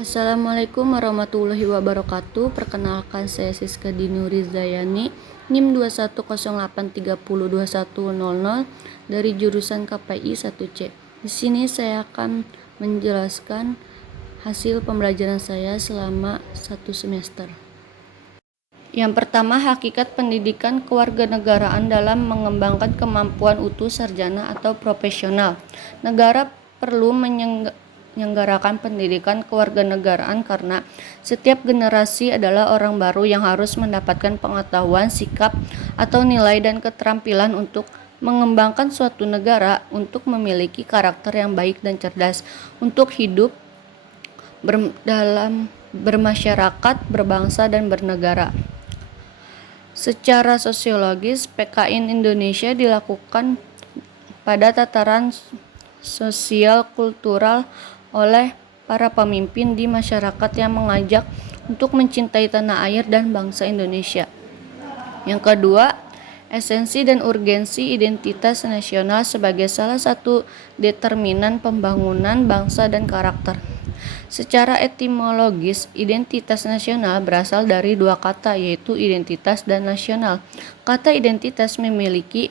Assalamualaikum warahmatullahi wabarakatuh. Perkenalkan, saya Siska Dinuri Zayani, NIM 2108302100 dari jurusan KPI 1C. Di sini saya akan menjelaskan hasil pembelajaran saya selama 1 semester. Yang pertama, hakikat pendidikan kewarganegaraan dalam mengembangkan kemampuan utuh sarjana atau profesional. Negara perlu menyelenggarakan pendidikan kewarganegaraan karena setiap generasi adalah orang baru yang harus mendapatkan pengetahuan, sikap, atau nilai dan keterampilan untuk mengembangkan suatu negara, untuk memiliki karakter yang baik dan cerdas, untuk hidup dalam bermasyarakat, berbangsa, dan bernegara. Secara sosiologis, PKN Indonesia dilakukan pada tataran sosial kultural oleh para pemimpin di masyarakat yang mengajak untuk mencintai tanah air dan bangsa Indonesia. Yang kedua, esensi dan urgensi identitas nasional sebagai salah satu determinan pembangunan bangsa dan karakter. Secara etimologis, identitas nasional berasal dari dua kata, yaitu identitas dan nasional. Kata identitas memiliki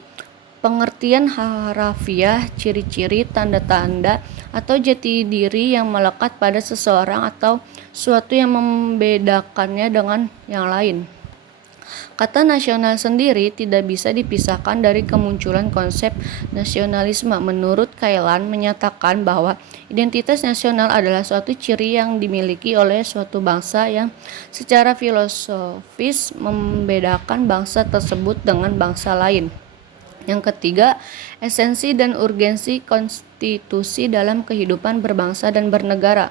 pengertian harafiah, ciri-ciri, tanda-tanda, atau jati diri yang melekat pada seseorang atau suatu yang membedakannya dengan yang lain. Kata nasional sendiri tidak bisa dipisahkan dari kemunculan konsep nasionalisme. Menurut Kailan menyatakan bahwa identitas nasional adalah suatu ciri yang dimiliki oleh suatu bangsa yang secara filosofis membedakan bangsa tersebut dengan bangsa lain. Yang ketiga, esensi dan urgensi konstitusi dalam kehidupan berbangsa dan bernegara.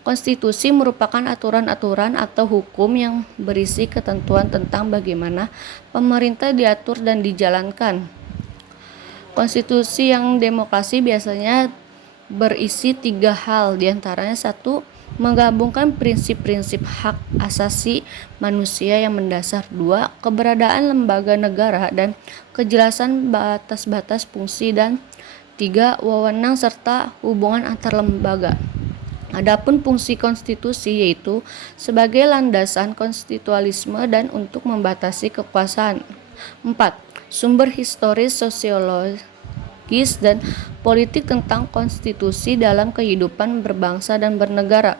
Konstitusi merupakan aturan-aturan atau hukum yang berisi ketentuan tentang bagaimana pemerintah diatur dan dijalankan. Konstitusi yang demokrasi biasanya berisi 3 hal, diantaranya 1. Menggabungkan prinsip-prinsip hak asasi manusia yang mendasar. 2. Keberadaan lembaga negara dan kejelasan batas-batas fungsi. Dan 3. Wewenang serta hubungan antar lembaga. Adapun fungsi konstitusi yaitu sebagai landasan konstitualisme dan untuk membatasi kekuasaan. 4. Sumber historis, sosiologis, dan politik tentang konstitusi dalam kehidupan berbangsa dan bernegara.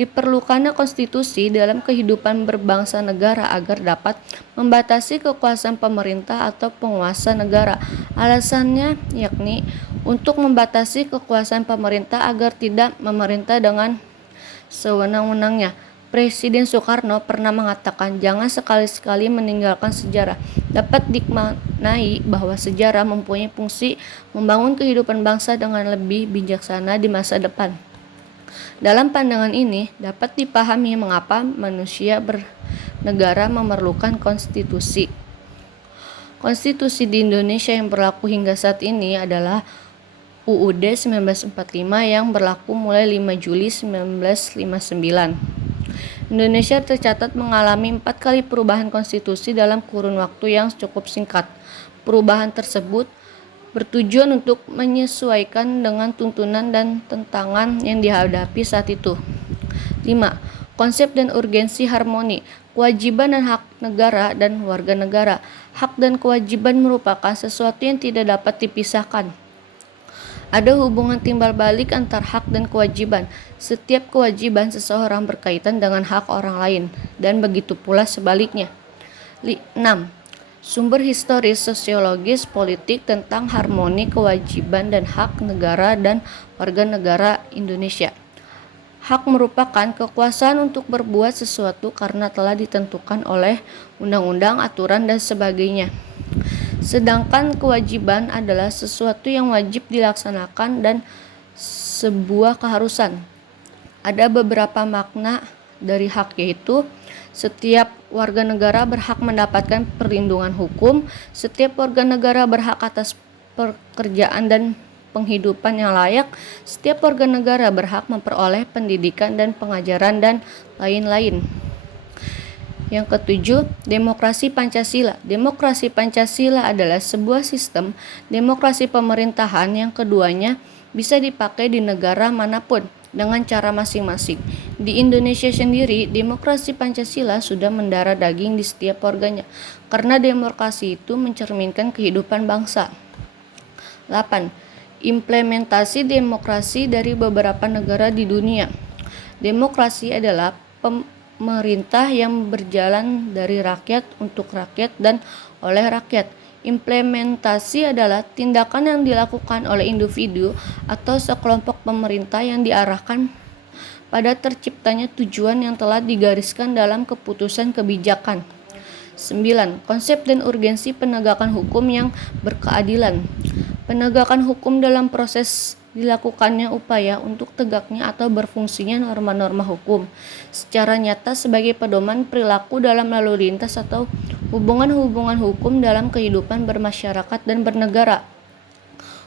Diperlukannya konstitusi dalam kehidupan berbangsa negara agar dapat membatasi kekuasaan pemerintah atau penguasa negara. Alasannya yakni untuk membatasi kekuasaan pemerintah agar tidak memerintah dengan sewenang-wenangnya. Presiden Soekarno pernah mengatakan, jangan sekali-sekali meninggalkan sejarah. Dapat dimaknai bahwa sejarah mempunyai fungsi membangun kehidupan bangsa dengan lebih bijaksana di masa depan. Dalam pandangan ini, dapat dipahami mengapa manusia bernegara memerlukan konstitusi. Konstitusi di Indonesia yang berlaku hingga saat ini adalah UUD 1945 yang berlaku mulai 5 Juli 1959. Indonesia tercatat mengalami 4 kali perubahan konstitusi dalam kurun waktu yang cukup singkat. Perubahan tersebut bertujuan untuk menyesuaikan dengan tuntunan dan tantangan yang dihadapi saat itu. 5. Konsep dan urgensi harmoni, kewajiban dan hak negara dan warga negara. Hak dan kewajiban merupakan sesuatu yang tidak dapat dipisahkan. Ada hubungan timbal balik antar hak dan kewajiban. Setiap kewajiban seseorang berkaitan dengan hak orang lain, dan begitu pula sebaliknya. 6. Sumber historis, sosiologis, politik tentang harmoni kewajiban dan hak negara dan warga negara Indonesia. Hak merupakan kekuasaan untuk berbuat sesuatu karena telah ditentukan oleh undang-undang, aturan, dan sebagainya. Sedangkan kewajiban adalah sesuatu yang wajib dilaksanakan dan sebuah keharusan. Ada beberapa makna dari hak, yaitu setiap warga negara berhak mendapatkan perlindungan hukum, setiap warga negara berhak atas pekerjaan dan penghidupan yang layak, setiap warga negara berhak memperoleh pendidikan dan pengajaran, dan lain-lain. Yang ketujuh, demokrasi Pancasila. Demokrasi Pancasila adalah sebuah sistem demokrasi pemerintahan yang keduanya bisa dipakai di negara manapun. dengan cara masing-masing. Di Indonesia sendiri, demokrasi Pancasila sudah mendarah daging di setiap warganya, karena demokrasi itu mencerminkan kehidupan bangsa. 8. Implementasi demokrasi dari beberapa negara di dunia. Demokrasi adalah pemerintah yang berjalan dari rakyat untuk rakyat dan oleh rakyat. Implementasi adalah tindakan yang dilakukan oleh individu atau sekelompok pemerintah yang diarahkan pada terciptanya tujuan yang telah digariskan dalam keputusan kebijakan. 9. Konsep dan urgensi penegakan hukum yang berkeadilan. Penegakan hukum dalam proses dilakukannya upaya untuk tegaknya atau berfungsinya norma-norma hukum secara nyata sebagai pedoman perilaku dalam lalu lintas atau hubungan-hubungan hukum dalam kehidupan bermasyarakat dan bernegara.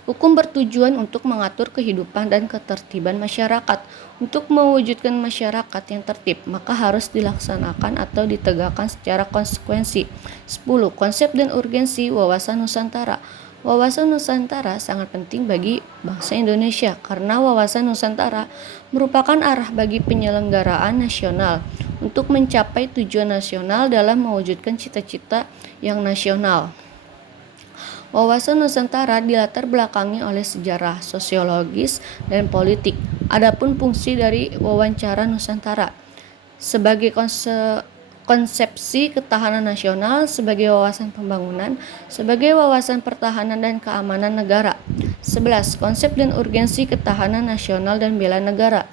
Hukum bertujuan untuk mengatur kehidupan dan ketertiban masyarakat. Untuk mewujudkan masyarakat yang tertib, maka harus dilaksanakan atau ditegakkan secara konsekuensi. 10. Konsep dan urgensi wawasan Nusantara. Wawasan Nusantara sangat penting bagi bangsa Indonesia karena wawasan Nusantara merupakan arah bagi penyelenggaraan nasional untuk mencapai tujuan nasional dalam mewujudkan cita-cita yang nasional. Wawasan Nusantara dilatar belakangi oleh sejarah, sosiologis, dan politik. Adapun fungsi dari wawancara Nusantara sebagai konsepsi ketahanan nasional, sebagai wawasan pembangunan, sebagai wawasan pertahanan dan keamanan negara. 11. Konsep dan urgensi ketahanan nasional dan bela negara.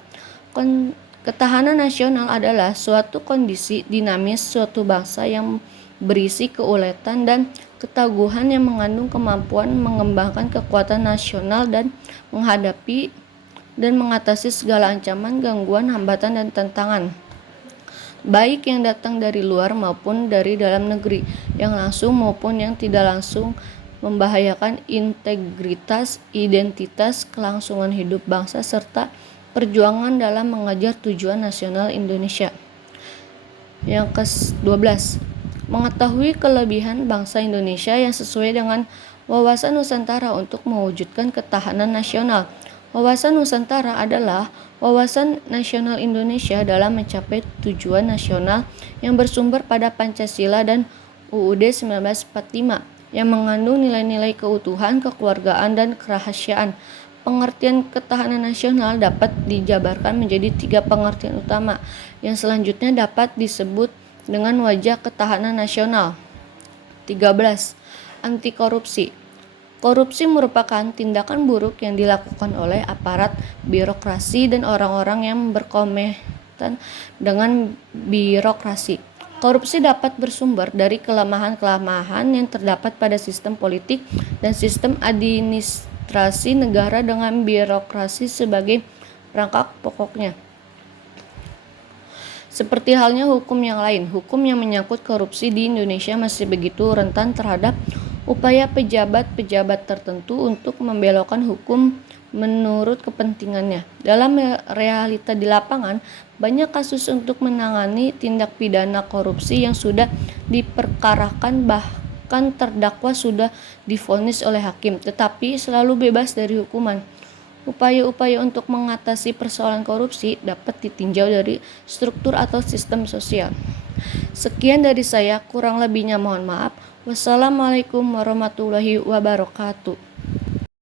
Ketahanan nasional adalah suatu kondisi dinamis suatu bangsa yang berisi keuletan dan ketaguhan yang mengandung kemampuan mengembangkan kekuatan nasional dan menghadapi dan mengatasi segala ancaman, gangguan, hambatan, dan tantangan, baik yang datang dari luar maupun dari dalam negeri, yang langsung maupun yang tidak langsung membahayakan integritas, identitas, kelangsungan hidup bangsa, serta perjuangan dalam mengejar tujuan nasional Indonesia. Yang ke-12, mengetahui kelebihan bangsa Indonesia yang sesuai dengan wawasan Nusantara untuk mewujudkan ketahanan nasional. Wawasan Nusantara adalah wawasan nasional Indonesia dalam mencapai tujuan nasional yang bersumber pada Pancasila dan UUD 1945 yang mengandung nilai-nilai keutuhan, kekeluargaan, dan kerahasiaan. Pengertian ketahanan nasional dapat dijabarkan menjadi 3 pengertian utama yang selanjutnya dapat disebut dengan wajah ketahanan nasional. 13. Anti korupsi. Korupsi merupakan tindakan buruk yang dilakukan oleh aparat birokrasi dan orang-orang yang berkompeten dengan birokrasi. Korupsi dapat bersumber dari kelemahan-kelemahan yang terdapat pada sistem politik dan sistem administrasi negara dengan birokrasi sebagai perangkat pokoknya. Seperti halnya hukum yang lain, hukum yang menyangkut korupsi di Indonesia masih begitu rentan terhadap upaya pejabat-pejabat tertentu untuk membelokkan hukum menurut kepentingannya. Dalam realita di lapangan, banyak kasus untuk menangani tindak pidana korupsi yang sudah diperkarakan, bahkan terdakwa sudah divonis oleh hakim, tetapi selalu bebas dari hukuman. Upaya-upaya untuk mengatasi persoalan korupsi dapat ditinjau dari struktur atau sistem sosial. Sekian dari saya, kurang lebihnya mohon maaf. Wassalamualaikum warahmatullahi wabarakatuh.